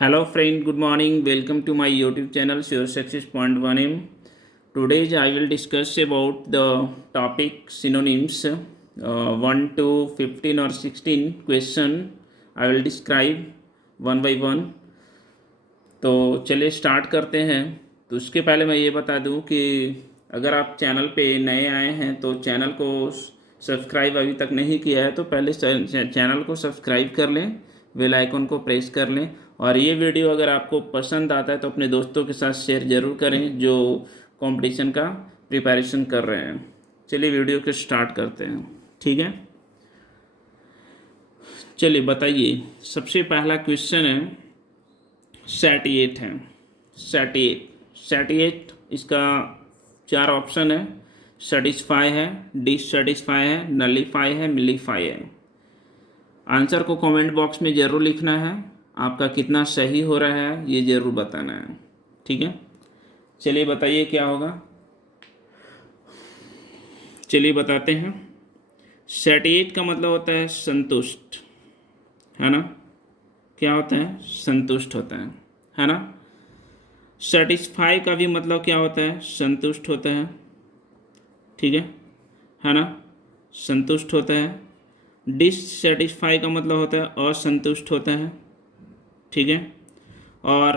Hello friend, good morning. Welcome to my YouTube channel Sure Success Point One M. Today I will discuss about the topic synonyms. 1 to 15 or 16 question I will describe one by one. तो चलिए start करते हैं। तो उसके पहले मैं ये बता दूं कि अगर आप चैनल पे नए आए हैं तो चैनल को सब्सक्राइब अभी तक नहीं किया है तो पहले चैनल को सब्सक्राइब कर लें, बेल आइकन को प्रेस कर लें। और ये वीडियो अगर आपको पसंद आता है तो अपने दोस्तों के साथ शेयर ज़रूर करें जो कंपटीशन का प्रिपरेशन कर रहे हैं। चलिए वीडियो को स्टार्ट करते हैं, ठीक है। चलिए बताइए, सबसे पहला क्वेश्चन है सैटिएट है। सैटिएट इसका 4 ऑप्शन है। सेटिस्फाई है, डिससेटिस्फाई है, नलीफाई है, मिलीफाई है। आंसर को कमेंट बॉक्स में ज़रूर लिखना है। आपका कितना सही हो रहा है ये ज़रूर बताना है, ठीक है। चलिए बताइए क्या होगा। चलिए बताते हैं। सैटिएट का मतलब होता है संतुष्ट, है ना। क्या होता है? संतुष्ट होता है ना। सेटिस्फाई का भी मतलब क्या होता है? संतुष्ट होता है, ठीक है ना। संतुष्ट होता है। डिससेटिस्फाई का मतलब होता है असंतुष्ट होता है, ठीक है। और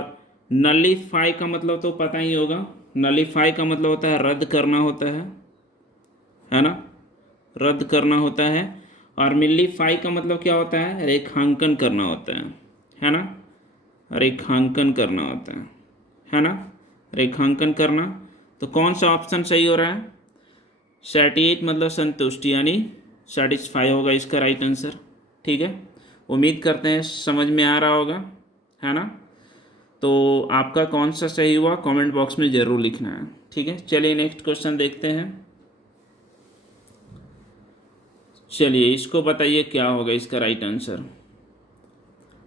नलीफाई का मतलब तो पता ही होगा। नलीफाई का मतलब होता है रद्द करना होता है ना, रद्द करना होता है। और मिलीफाई का मतलब क्या होता है? रेखांकन करना होता है ना। रेखांकन करना होता है ना, रेखांकन करना। तो कौन सा ऑप्शन सही हो रहा है? सैटिएट मतलब संतुष्ट, यानी सेटिस्फाई होगा इसका राइट आंसर, ठीक है। उम्मीद करते हैं समझ में आ रहा होगा, है ना। तो आपका कौन सा सही हुआ कमेंट बॉक्स में ज़रूर लिखना है, ठीक है। चलिए नेक्स्ट क्वेश्चन देखते हैं। चलिए इसको बताइए क्या होगा इसका राइट आंसर।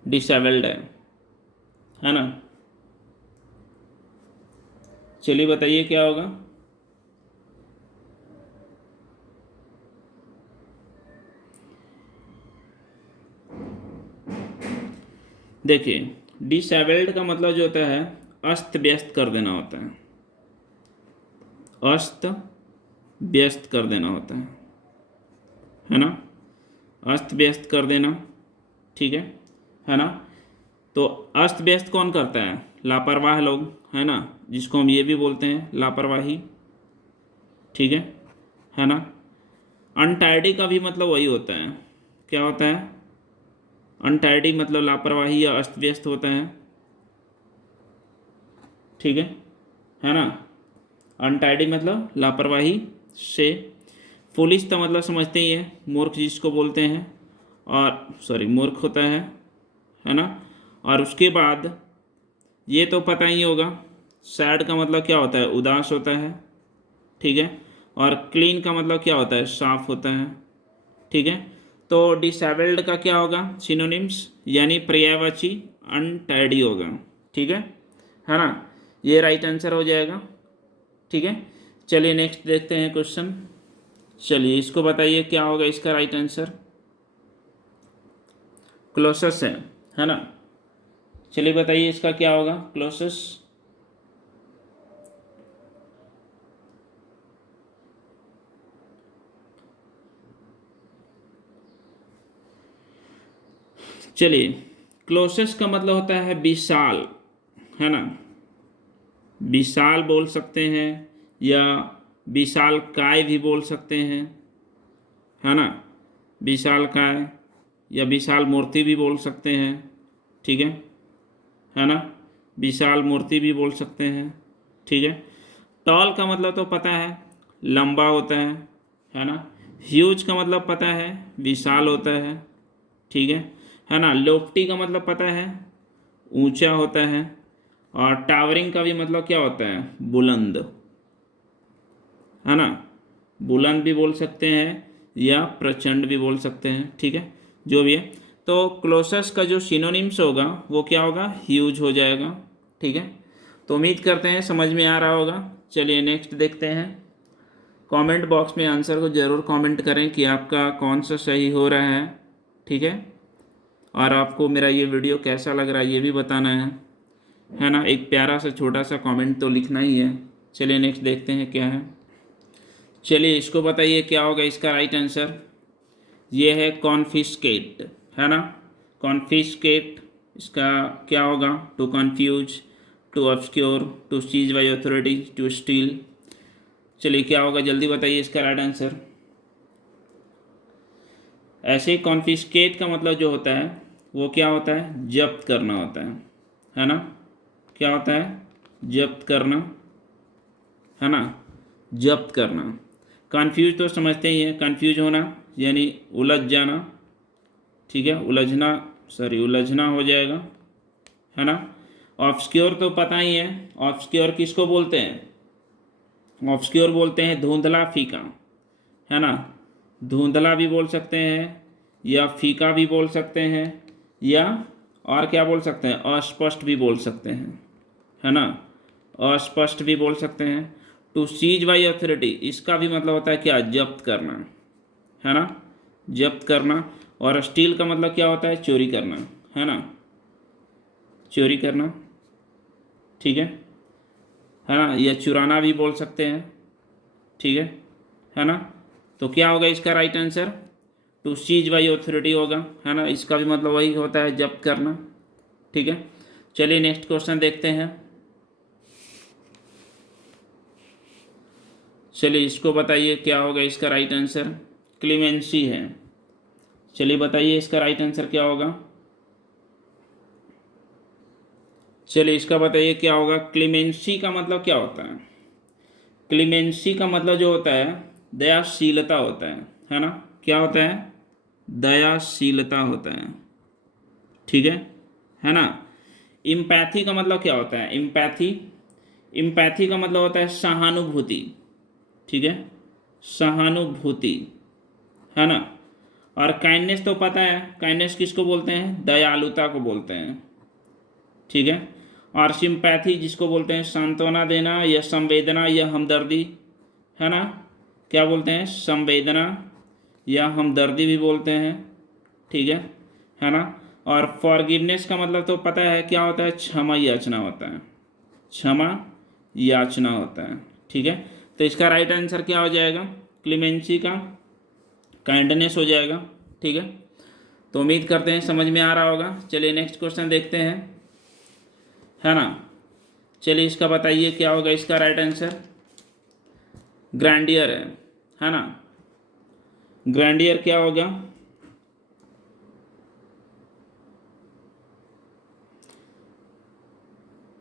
डिसेबल्ड है ना। चलिए बताइए क्या होगा। देखिए, डिसेबल्ड का मतलब जो होता है अस्त व्यस्त कर देना होता है। अस्त व्यस्त कर देना होता है ना। अस्त व्यस्त कर देना, ठीक है ना। तो अस्त व्यस्त कौन करता है? लापरवाह लोग, है ना, जिसको हम ये भी बोलते हैं लापरवाही, ठीक है ना। अनटाइडी का भी मतलब वही होता है। क्या होता है? अनटाइडी मतलब लापरवाही या अस्त व्यस्त होता है, ठीक है ना। अनटाइडी मतलब लापरवाही से। फुलिश तो मतलब समझते ही है, मूर्ख जिसको बोलते हैं, और सॉरी मूर्ख होता है ना। और उसके बाद ये तो पता ही होगा, सैड का मतलब क्या होता है? उदास होता है, ठीक है। और क्लीन का मतलब क्या होता है? साफ होता है, ठीक है। तो डिसेबल्ड का क्या होगा सिनोनिम्स, यानी पर्यायवाची अनटाइडी होगा, ठीक है ना। ये राइट आंसर हो जाएगा, ठीक है। चलिए नेक्स्ट देखते हैं क्वेश्चन। चलिए इसको बताइए क्या होगा इसका राइट आंसर। क्लोसस है ना। चलिए बताइए इसका क्या होगा क्लोसस। चलिए, क्लोसस का मतलब होता है विशाल, है ना। विशाल बोल सकते हैं या विशाल काय भी बोल सकते हैं, है ना। विशाल काय या विशाल मूर्ति भी बोल सकते हैं, ठीक है ना। विशाल मूर्ति भी बोल सकते हैं, ठीक है। टॉल का मतलब तो पता है लंबा होता है ना। ह्यूज का मतलब पता है विशाल होता है, ठीक है ना। लोफ्टी का मतलब पता है ऊंचा होता है। और टावरिंग का भी मतलब क्या होता है? बुलंद, है ना। बुलंद भी बोल सकते हैं या प्रचंड भी बोल सकते हैं, ठीक है, जो भी है। तो क्लोसस का जो सिनोनिम्स होगा वो क्या होगा? ह्यूज हो जाएगा, ठीक है। तो उम्मीद करते हैं समझ में आ रहा होगा। चलिए नेक्स्ट देखते हैं। कमेंट बॉक्स में आंसर को ज़रूर कमेंट करें कि आपका कौन सा सही हो रहा है, ठीक है। और आपको मेरा ये वीडियो कैसा लग रहा है ये भी बताना है ना। एक प्यारा सा छोटा सा कमेंट तो लिखना ही है। चलिए नेक्स्ट देखते हैं क्या है। चलिए इसको बताइए क्या होगा इसका राइट आंसर। ये है कॉन्फिस्केट, है ना। कॉन्फिस्केट इसका क्या होगा? To confuse, to obscure, to seize by authority, to steal. चलिए क्या होगा जल्दी बताइए इसका राइट आंसर। ऐसे ही कॉन्फिस्केट का मतलब जो होता है वो क्या होता है? जब्त करना होता है ना। क्या होता है? जब्त करना, है ना। जब्त करना। कन्फ्यूज तो समझते ही हैं, कन्फ्यूज होना यानी उलझ जाना, ठीक है, उलझना, सॉरी उलझना हो जाएगा, है ना। ऑब्सक्योर तो पता ही है, ऑब्सक्योर किसको बोलते हैं? ऑब्सक्योर बोलते हैं धुंधला फीका, है ना। धुंधला भी बोल सकते हैं या फीका भी बोल सकते हैं या और क्या बोल सकते हैं? अस्पष्ट भी बोल सकते हैं, है ना। अस्पष्ट भी बोल सकते हैं। टू सीज बाई अथॉरिटी इसका भी मतलब होता है क्या? जब्त करना, है ना, जब्त करना। और स्टील का मतलब क्या होता है? चोरी करना, है ना, चोरी करना, ठीक है ना। या चुराना भी बोल सकते हैं, ठीक है ना। तो क्या होगा इसका right answer? To seize by authority होगा, है ना। इसका भी मतलब वही होता है जब्त करना, ठीक है। चलिए नेक्स्ट क्वेश्चन देखते हैं। चलिए इसको बताइए क्या होगा इसका राइट आंसर। क्लीमेंसी है। चलिए बताइए इसका राइट आंसर क्या होगा। चलिए इसका बताइए क्या होगा। क्लीमेंसी का मतलब क्या होता है? क्लीमेंसी का मतलब जो होता है दयाशीलता होता है ना। क्या होता है? दयाशीलता होता है, ठीक है ना। इम्पैथी का मतलब क्या होता है? इम्पैथी, इम्पैथी का मतलब होता है सहानुभूति, ठीक है, सहानुभूति, है ना। और काइंडनेस तो पता है, काइंडनेस किसको बोलते हैं? दयालुता को बोलते हैं, ठीक है। और सिंपैथी जिसको बोलते हैं सांत्वना देना या संवेदना या हमदर्दी, है ना। क्या बोलते हैं? संवेदना या हमदर्दी भी बोलते हैं, ठीक है ना। और फॉरगिवनेस का मतलब तो पता है क्या होता है? क्षमा याचना होता है, क्षमा याचना होता है, ठीक है। तो इसका राइट आंसर क्या हो जाएगा? क्लीमेंसी का काइंडनेस हो जाएगा, ठीक है। तो उम्मीद करते हैं समझ में आ रहा होगा। चलिए नेक्स्ट क्वेश्चन देखते हैं, है ना। चलिए इसका बताइए क्या होगा इसका राइट आंसर। ग्रैंडियर है ना। ग्रैंडियर क्या होगा?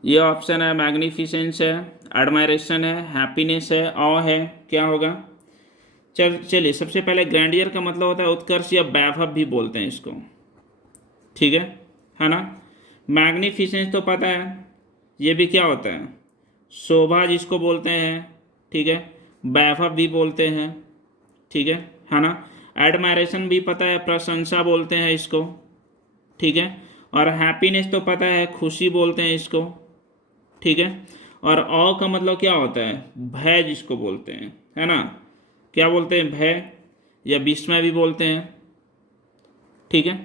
ये ऑप्शन है मैग्निफिसेंस है, एडमायरेशन है, हैप्पीनेस है, ऑ है, क्या होगा? चलिए सबसे पहले ग्रैंडियर का मतलब होता है उत्कर्ष या वैभव भी बोलते हैं इसको, ठीक है ना। मैग्निफिसेंस तो पता है, ये भी क्या होता है? शोभा जिसको बोलते हैं, ठीक है। वैभव भी बोलते हैं, ठीक है ना। एडमायरेशन भी पता है, प्रशंसा बोलते हैं इसको, ठीक है। और हैप्पीनेस तो पता है, खुशी बोलते हैं इसको, ठीक है। और ऑ का मतलब क्या होता है? भय जिसको बोलते हैं, है ना। क्या बोलते हैं? भय या विस्मय भी बोलते हैं, ठीक है।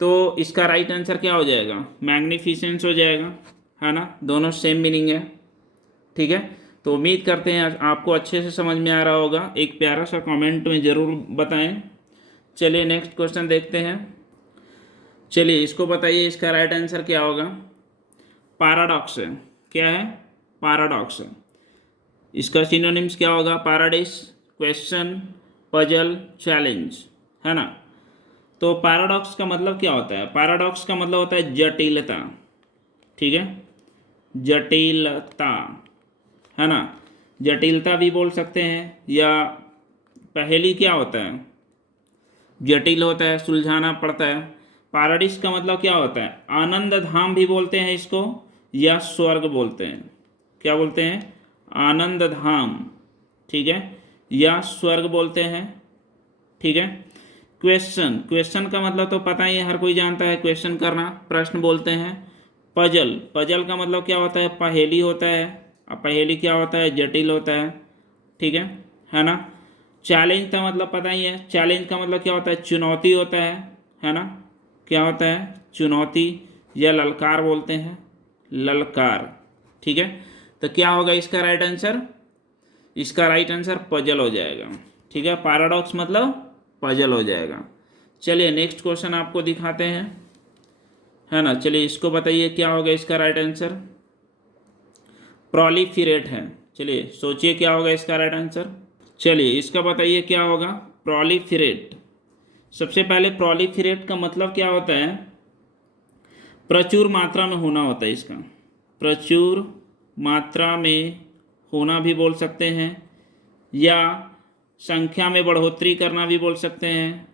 तो इसका राइट आंसर क्या हो जाएगा? मैग्निफिसेंस हो जाएगा, है ना। दोनों सेम मीनिंग है, ठीक है। तो उम्मीद करते हैं आपको अच्छे से समझ में आ रहा होगा। एक प्यारा सा कमेंट में ज़रूर बताएं। चलिए नेक्स्ट क्वेश्चन देखते हैं। चलिए इसको बताइए इसका राइट आंसर क्या होगा। पैराडॉक्स है, क्या है? पैराडॉक्स है। इसका सिनोनिम्स क्या होगा? पैराडाइस, क्वेश्चन, पजल, चैलेंज, है ना। तो पैराडॉक्स का मतलब क्या होता है? पैराडॉक्स का मतलब होता है जटिलता, ठीक है, जटिलता, है ना। जटिलता भी बोल सकते हैं या पहेली क्या होता है? जटिल होता है, सुलझाना पड़ता है। पैराडिस का मतलब क्या होता है? आनंद धाम भी बोलते हैं इसको या स्वर्ग बोलते हैं। क्या बोलते हैं? आनंद धाम, ठीक है, या स्वर्ग बोलते हैं, ठीक है। क्वेश्चन, क्वेश्चन का मतलब तो पता ही है, हर कोई जानता है, क्वेश्चन करना, प्रश्न बोलते हैं। पजल, पजल का मतलब क्या होता है? पहेली होता है। अब पहेली क्या होता है? जटिल होता है, ठीक है ना। चैलेंज का मतलब पता ही है, चैलेंज का मतलब क्या होता है? चुनौती होता है ना। क्या होता है, चुनौती या ललकार बोलते हैं, ललकार। ठीक है, तो क्या होगा इसका राइट आंसर, इसका राइट आंसर पजल हो जाएगा। ठीक है, पैराडॉक्स मतलब पजल हो जाएगा। चलिए नेक्स्ट क्वेश्चन आपको दिखाते हैं, है ना। चलिए इसको बताइए क्या होगा इसका राइट आंसर, प्रोलिफेरेट है। चलिए सोचिए क्या होगा इसका राइट आंसर। चलिए इसका बताइए क्या होगा, प्रोलिफेरेट। सबसे पहले प्रोलिफेरेट का मतलब क्या होता है, प्रचुर मात्रा में होना होता है इसका, प्रचुर मात्रा में होना भी बोल सकते हैं, या संख्या में बढ़ोतरी करना भी बोल सकते हैं,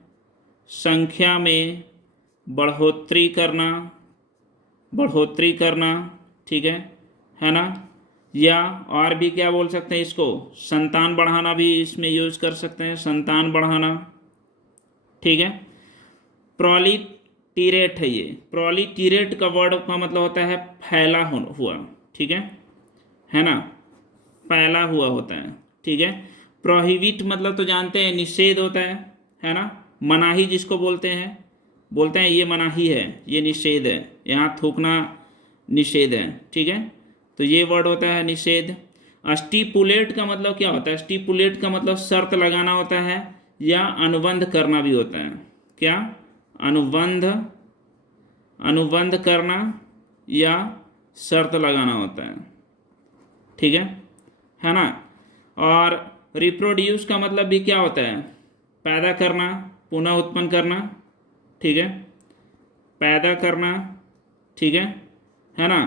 संख्या में बढ़ोतरी करना, बढ़ोतरी करना। ठीक है ना। या और भी क्या बोल सकते हैं इसको, संतान बढ़ाना भी इसमें यूज कर सकते हैं, संतान बढ़ाना। ठीक है, प्रोलिटेरेट है ये, प्रोलिटेरेट का वर्ड का मतलब होता है फैला हुआ। ठीक है ना, फैला हुआ होता है। ठीक है, प्रोहिबिट मतलब तो जानते हैं निषेध होता है ना, मनाही जिसको बोलते हैं ये मनाही है, ये निषेध है, यहाँ थूकना निषेध है। ठीक है, तो ये वर्ड होता है निषेध। स्टिपुलेट का मतलब क्या होता है, स्टिपुलेट का मतलब शर्त लगाना होता है या अनुबंध करना भी होता है। क्या, अनुबंध करना या शर्त लगाना होता है। ठीक है ना। और रिप्रोड्यूस का मतलब भी क्या होता है, पैदा करना, पुनः उत्पन्न करना। ठीक है, पैदा करना। ठीक है ना,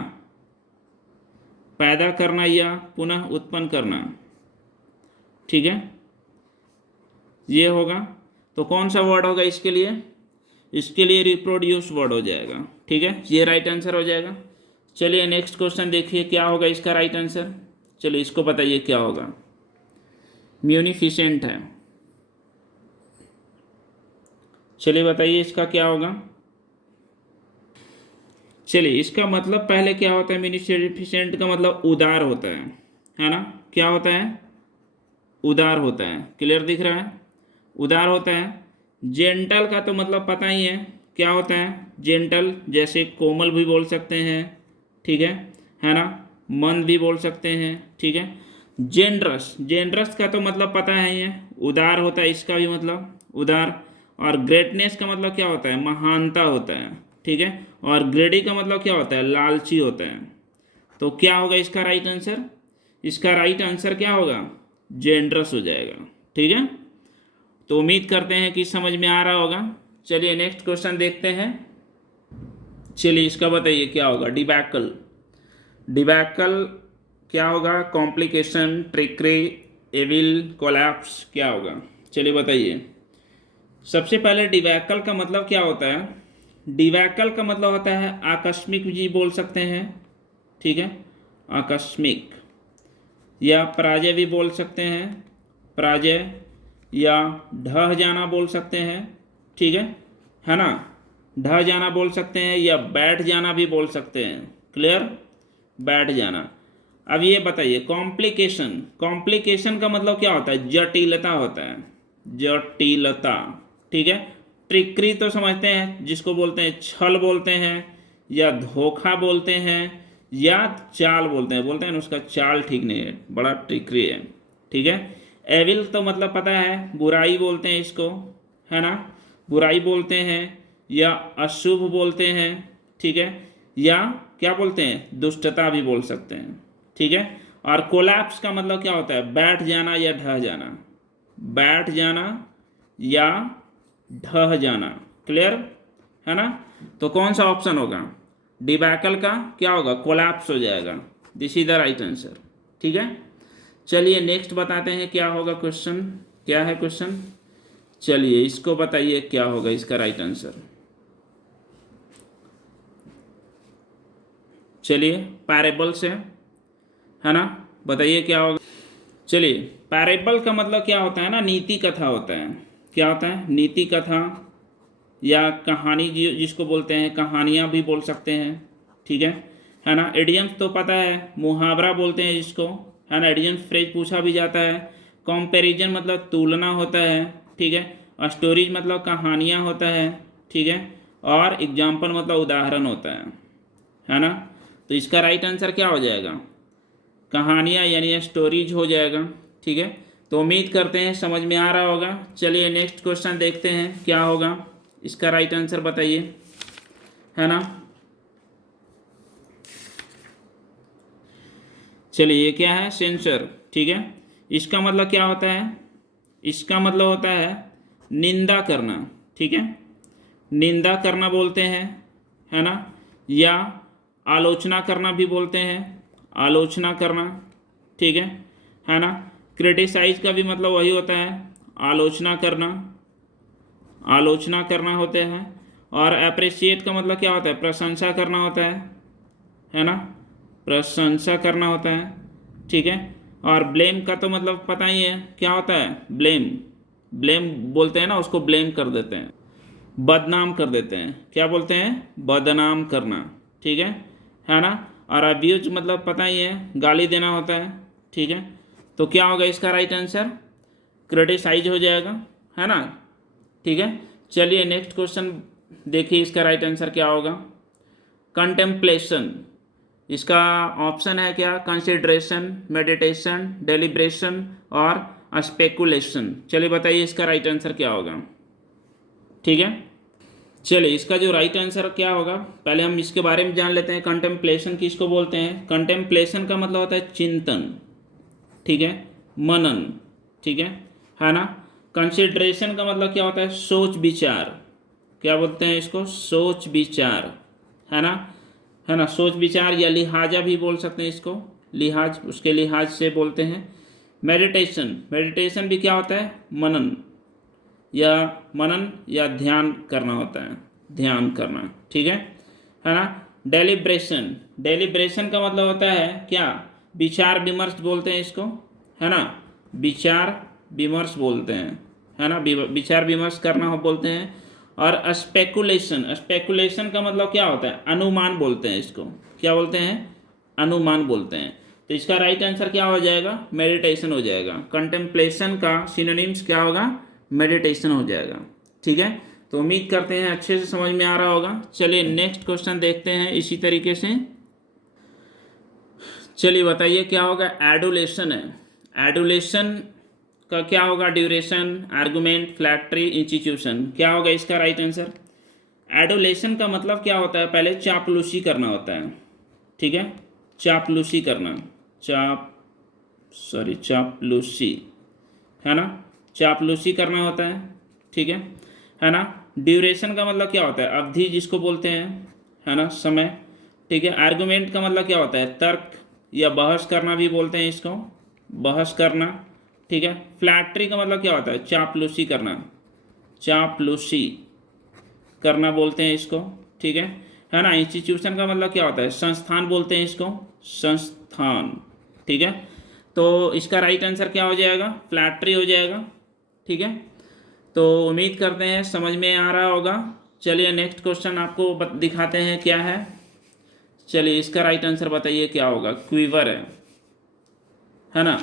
पैदा करना या पुनः उत्पन्न करना। ठीक है, ये होगा। तो कौन सा वर्ड होगा इसके लिए, इसके लिए रिप्रोड्यूस वर्ड हो जाएगा। ठीक है, ये राइट आंसर हो जाएगा। चलिए नेक्स्ट क्वेश्चन देखिए क्या होगा इसका राइट आंसर। चलिए इसको बताइए क्या होगा, म्यूनिफिसेंट है। चलिए बताइए इसका क्या होगा। चलिए इसका मतलब पहले क्या होता है, म्यूनिफिसेंट का मतलब उदार होता है ना। क्या होता है, उदार होता है। क्लियर दिख रहा है, उदार होता है। जेंटल का तो मतलब पता ही है क्या होता है, जेंटल जैसे कोमल भी बोल सकते हैं। ठीक है ना, मंद भी बोल सकते हैं। ठीक है, जेनरस, जेनरस का तो मतलब पता है ये उदार होता है, इसका भी मतलब उदार। और ग्रेटनेस का मतलब क्या होता है, महानता होता है। ठीक है, और ग्रेडी का मतलब क्या होता है, लालची होता है। तो क्या होगा इसका राइट आंसर, इसका राइट आंसर क्या होगा, जेनरस हो जाएगा। ठीक है, तो उम्मीद करते हैं कि समझ में आ रहा होगा। चलिए नेक्स्ट क्वेश्चन देखते हैं। चलिए इसका बताइए क्या होगा, डिबैकल। डिबैकल क्या होगा, कॉम्प्लिकेशन, ट्रिकरी, एविल, कोलैप्स, क्या होगा। चलिए बताइए। सबसे पहले डिबैकल का मतलब क्या होता है, डिबैकल का मतलब होता है आकस्मिक भी बोल सकते हैं। ठीक है, आकस्मिक, या पराजय भी बोल सकते हैं, पराजय, या ढह जाना बोल सकते हैं। ठीक है ना, ढह जाना बोल सकते हैं, या बैठ जाना भी बोल सकते हैं। क्लियर, बैठ जाना। अब ये बताइए कॉम्प्लिकेशन, कॉम्प्लिकेशन का मतलब क्या होता है, जटिलता होता है, जटिलता। ठीक है, ट्रिकरी तो समझते हैं जिसको बोलते हैं छल बोलते हैं, या धोखा बोलते हैं, या चाल बोलते हैं ना, उसका चाल ठीक नहीं है, बड़ा ट्रिकरी है। ठीक है, एविल तो मतलब पता है, बुराई बोलते हैं इसको, है ना, बुराई बोलते हैं, या अशुभ बोलते हैं। ठीक है, या क्या बोलते हैं, दुष्टता भी बोल सकते हैं। ठीक है, और कोलैप्स का मतलब क्या होता है, बैठ जाना या ढह जाना, बैठ जाना या ढह जाना। क्लियर है ना, तो कौन सा ऑप्शन होगा, डिबैकल का क्या होगा, कोलैप्स हो जाएगा। This is the right answer. ठीक है, चलिए नेक्स्ट बताते हैं क्या होगा क्वेश्चन, क्या है क्वेश्चन। चलिए इसको बताइए क्या होगा इसका राइट आंसर। चलिए पैरेबल से, है ना, बताइए क्या होगा। चलिए पैरेबल का मतलब क्या होता है ना, नीति कथा होता है। क्या होता है, नीति कथा, या कहानी जिसको बोलते हैं, कहानियाँ भी बोल सकते हैं। ठीक है ना। इडियम्स तो पता है, मुहावरा बोलते हैं जिसको, है ना, इडियम्स फ्रेज पूछा भी जाता है। कंपैरिजन मतलब तुलना होता है। ठीक है, स्टोरीज मतलब कहानियाँ होता है। ठीक है, और एग्जाम्पल मतलब उदाहरण होता है ना। तो इसका राइट आंसर क्या हो जाएगा, कहानियाँ यानी स्टोरीज हो जाएगा। ठीक है, तो उम्मीद करते हैं समझ में आ रहा होगा। चलिए नेक्स्ट क्वेश्चन देखते हैं क्या होगा, इसका राइट आंसर बताइए, है ना। चलिए ये क्या है, सेंसर। ठीक है, इसका मतलब क्या होता है, इसका मतलब होता है निंदा करना। ठीक है, निंदा करना बोलते हैं, है ना, या आलोचना करना भी बोलते हैं, आलोचना करना। ठीक है ना। क्रिटिसाइज का भी मतलब वही होता है, आलोचना करना, आलोचना करना होते हैं। और अप्रिशिएट का मतलब क्या होता है, प्रशंसा करना होता है ना, प्रशंसा करना होता है। ठीक है, और ब्लेम का तो मतलब पता ही है क्या होता है, ब्लेम, ब्लेम बोलते हैं ना, उसको ब्लेम कर देते हैं, बदनाम कर देते हैं, क्या बोलते हैं, बदनाम करना। ठीक है ना। और अब्यूज मतलब पता ही है, गाली देना होता है। ठीक है, तो क्या होगा इसका राइट आंसर, क्रिटिसाइज हो जाएगा, है ना। ठीक है, चलिए नेक्स्ट क्वेश्चन देखिए, इसका राइट आंसर क्या होगा, कंटेम्पलेशन। इसका ऑप्शन है क्या, कंसिडरेशन, मेडिटेशन, डेलिब्रेशन और स्पेकुलेशन। चलिए बताइए इसका राइट आंसर क्या होगा। ठीक है, चलिए इसका जो राइट आंसर क्या होगा, पहले हम इसके बारे में जान लेते हैं। कंटेम्पलेशन किसको बोलते हैं, कंटेम्पलेशन का मतलब होता है चिंतन। ठीक है, मनन। ठीक है ना। कंसिडरेशन का मतलब क्या होता है, सोच विचार, क्या बोलते हैं इसको, सोच विचार, है ना, सोच विचार या लिहाजा भी बोल सकते हैं इसको, लिहाज, उसके लिहाज से बोलते हैं। मेडिटेशन, मेडिटेशन भी क्या होता है, मनन या ध्यान करना होता है, ध्यान करना। ठीक है ना। डेलिब्रेशन, डेलिब्रेशन का मतलब होता है क्या, विचार विमर्श बोलते हैं इसको, है ना, विचार विमर्श बोलते हैं, है ना, विचार विमर्श करना हो बोलते हैं। और स्पेकुलेशन, स्पेकुलेशन का मतलब क्या होता है, अनुमान बोलते हैं इसको, क्या बोलते हैं, अनुमान बोलते हैं। तो इसका राइट आंसर क्या हो जाएगा, मेडिटेशन हो जाएगा। कंटेम्पलेशन का सिनोनिम्स क्या होगा, मेडिटेशन हो जाएगा। ठीक है, तो उम्मीद करते हैं अच्छे से समझ में आ रहा होगा। चलिए नेक्स्ट क्वेश्चन देखते हैं इसी तरीके से। चलिए बताइए क्या होगा, एडुलेशन है। एडुलेशन का क्या होगा, ड्यूरेशन, आर्गुमेंट, फ्लैक्ट्री, इंस्टीट्यूशन। क्या होगा इसका राइट आंसर। एडुलेशन का मतलब क्या होता है, पहले चापलूसी करना होता है। ठीक है, चापलूसी करना, चापलूसी, है ना, चापलूसी करना होता है। ठीक है ना। ड्यूरेशन का मतलब क्या होता है, अवधि जिसको बोलते हैं, है ना, समय। ठीक है, आर्गुमेंट का मतलब क्या होता है, तर्क या बहस करना भी बोलते हैं इसको, बहस करना। ठीक है, फ्लैक्ट्री का मतलब क्या होता है, चापलूसी करना, चापलूसी करना बोलते हैं इसको। ठीक है ना। इंस्टीट्यूशन का मतलब क्या होता है, संस्थान बोलते हैं इसको, संस्थान। ठीक है, तो इसका राइट आंसर क्या हो जाएगा, फ्लैक्ट्री हो जाएगा। ठीक है, तो उम्मीद करते हैं समझ में आ रहा होगा। चलिए नेक्स्ट क्वेश्चन आपको दिखाते हैं क्या है। चलिए इसका राइट आंसर बताइए क्या होगा, क्वीवर है ना।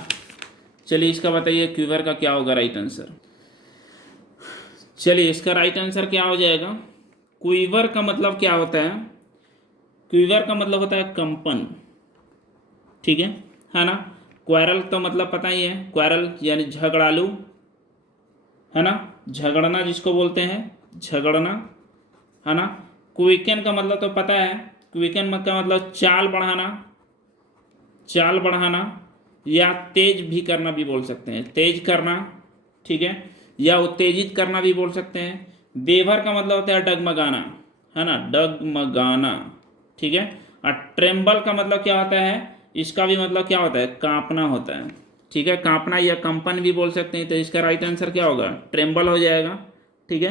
चलिए इसका बताइए क्वीवर का क्या होगा राइट आंसर। चलिए इसका राइट आंसर क्या हो जाएगा, क्वीवर का मतलब क्या होता है, क्वीवर का मतलब होता है कंपन। ठीक है ना। क्वेरल तो मतलब पता ही है, क्वेरल यानी झगड़ालू, है ना, झगड़ना जिसको बोलते हैं, झगड़ना, है ना। क्विकन का मतलब तो पता है, क्विकन का मतलब चाल बढ़ाना, चाल बढ़ाना, या तेज भी करना भी बोल सकते हैं, तेज करना। ठीक है, या उत्तेजित करना भी बोल सकते हैं। बेभर का मतलब होता है डगमगाना, है ना, डगमगाना। ठीक है, और ट्रेम्बल का मतलब क्या होता है, इसका भी मतलब क्या होता है, कांपना होता है। ठीक है, कांपना या कंपन भी बोल सकते हैं। तो इसका राइट आंसर क्या होगा, ट्रेम्बल हो जाएगा। ठीक है,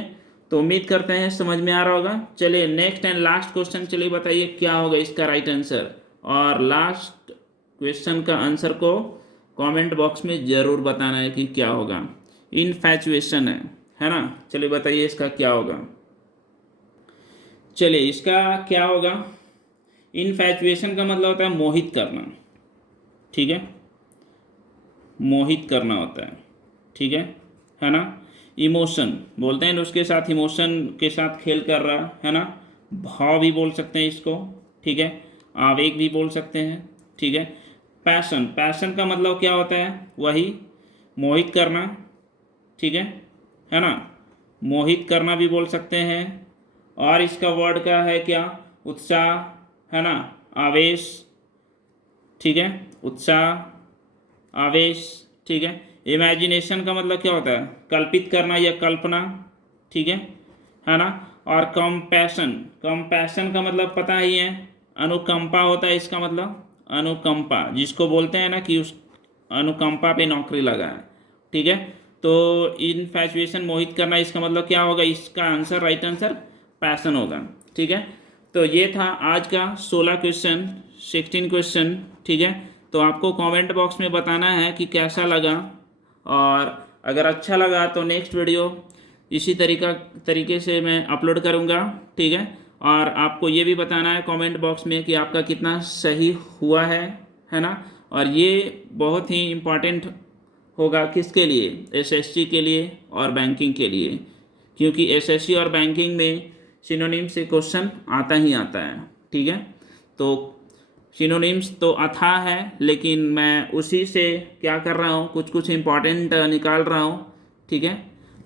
तो उम्मीद करते हैं समझ में आ रहा होगा। चलिए नेक्स्ट एंड लास्ट क्वेश्चन, चलिए बताइए क्या होगा इसका राइट आंसर। और लास्ट क्वेश्चन का आंसर को कमेंट बॉक्स में ज़रूर बताना है कि क्या होगा। इनफैचुएशन है ना। चलिए बताइए इसका क्या होगा। चलिए इसका क्या होगा, इनफैचुएशन का मतलब होता है मोहित करना। ठीक है, मोहित करना होता है। ठीक है ना। इमोशन बोलते हैं, उसके साथ इमोशन के साथ खेल कर रहा है ना। भाव भी बोल सकते हैं इसको, ठीक है। आवेग भी बोल सकते हैं, ठीक है। पैशन, पैशन का मतलब क्या होता है, वही मोहित करना, ठीक है ना। मोहित करना भी बोल सकते हैं। और इसका वर्ड का है क्या, उत्साह, है ना, आवेश, ठीक है, उत्साह, आवेश, ठीक है। इमेजिनेशन का मतलब क्या होता है, कल्पित करना या कल्पना, ठीक है ना। और कंपैशन, कंपैशन का मतलब पता ही है, अनुकंपा होता है इसका मतलब, अनुकंपा जिसको बोलते हैं ना कि उस अनुकंपा पे नौकरी लगा है, ठीक है। तो इनफैचुएशन मोहित करना, इसका मतलब क्या होगा, इसका आंसर, राइट आंसर पैशन होगा, ठीक है। तो ये था आज का 16 क्वेश्चन, 16 क्वेश्चन, ठीक है। तो आपको कमेंट बॉक्स में बताना है कि कैसा लगा, और अगर अच्छा लगा तो नेक्स्ट वीडियो इसी तरीके से मैं अपलोड करूँगा, ठीक है। और आपको ये भी बताना है कमेंट बॉक्स में कि आपका कितना सही हुआ है ना। और ये बहुत ही इम्पॉर्टेंट होगा किसके लिए, एसएससी के लिए और बैंकिंग के लिए, क्योंकि एसएससी और बैंकिंग में सिनोनिम से क्वेश्चन आता ही आता है, ठीक है। तो सिनोनिम्स तो अथाह है, लेकिन मैं उसी से क्या कर रहा हूँ, कुछ कुछ इम्पॉर्टेंट निकाल रहा हूँ, ठीक है।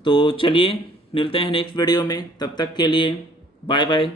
तो चलिए मिलते हैं नेक्स्ट वीडियो में, तब तक के लिए बाय बाय।